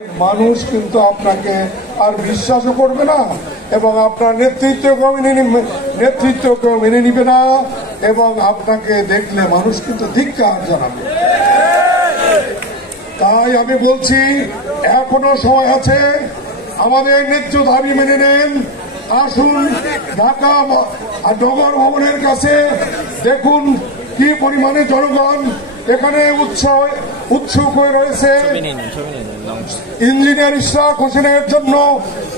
মানুষ কিন্তু আপনাকে আর বিশ্বাসও করবে না এবং আপনার নেতৃত্বকেও মেনে নিবে না এবং আপনাকে দেখলে মানুষ কিন্তু ধিক্কার জানাবে। তাই আমি বলছি এখনো সময় আছে, আমাদের ন্যায্য দাবি মেনে নেন। আসুন ঢাকা নগর ভবনের কাছে দেখুন কি পরিমাণে জনগণ এখানে উৎসুক হয়ে রয়েছে ইঞ্জিনিয়ার ইশরাক হোসেনের জন্য,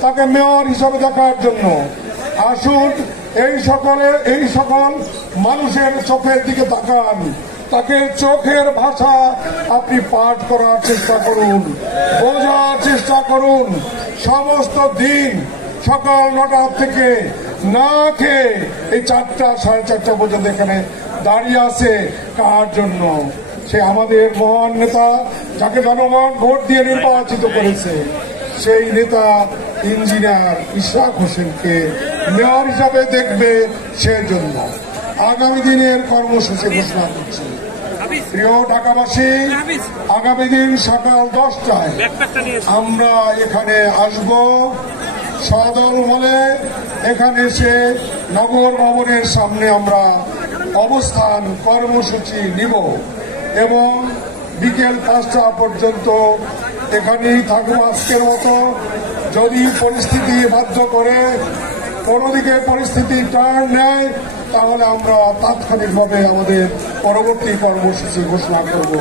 তাকে মেয়র হিসাবে দেখার জন্য। আসুন এই সকল মানুষের চোখের দিকে তাকান, তাকে চোখের ভাষা আপনি পাঠ করার চেষ্টা করুন, বোঝার চেষ্টা করুন। সমস্ত দিন সকাল 9টা থেকে না খেয়ে এই 4টা সাড়ে 4টা পর্যন্ত এখানে দাঁড়িয়ে আছে কার জন্য? সে আমাদের মহান নেতা, যাকে জনগণ ভোট দিয়ে নির্বাচিত করেছে, সেই নেতা ইঞ্জিনিয়ার ইশরাক হোসেনকে মেয়র হিসাবে দেখবে। সেজন্য আগামী দিনের কর্মসূচি ঘোষণা করছি। প্রিয় ঢাকাবাসী, আগামী দিন সকাল 10টায় আমরা এখানে আসব সদল বলে। এখানে এসে নগর ভবনের সামনে আমরা অবস্থান কর্মসূচি নিব এবং বিকেল 5টা পর্যন্ত এখানেই থাকবো আজকের মতো। যদি পরিস্থিতি বাধ্য করে, কোনোদিকে পরিস্থিতি টার্ন নেয়, তাহলে আমরা তাৎক্ষণিকভাবে আমাদের পরবর্তী কর্মসূচি ঘোষণা করব।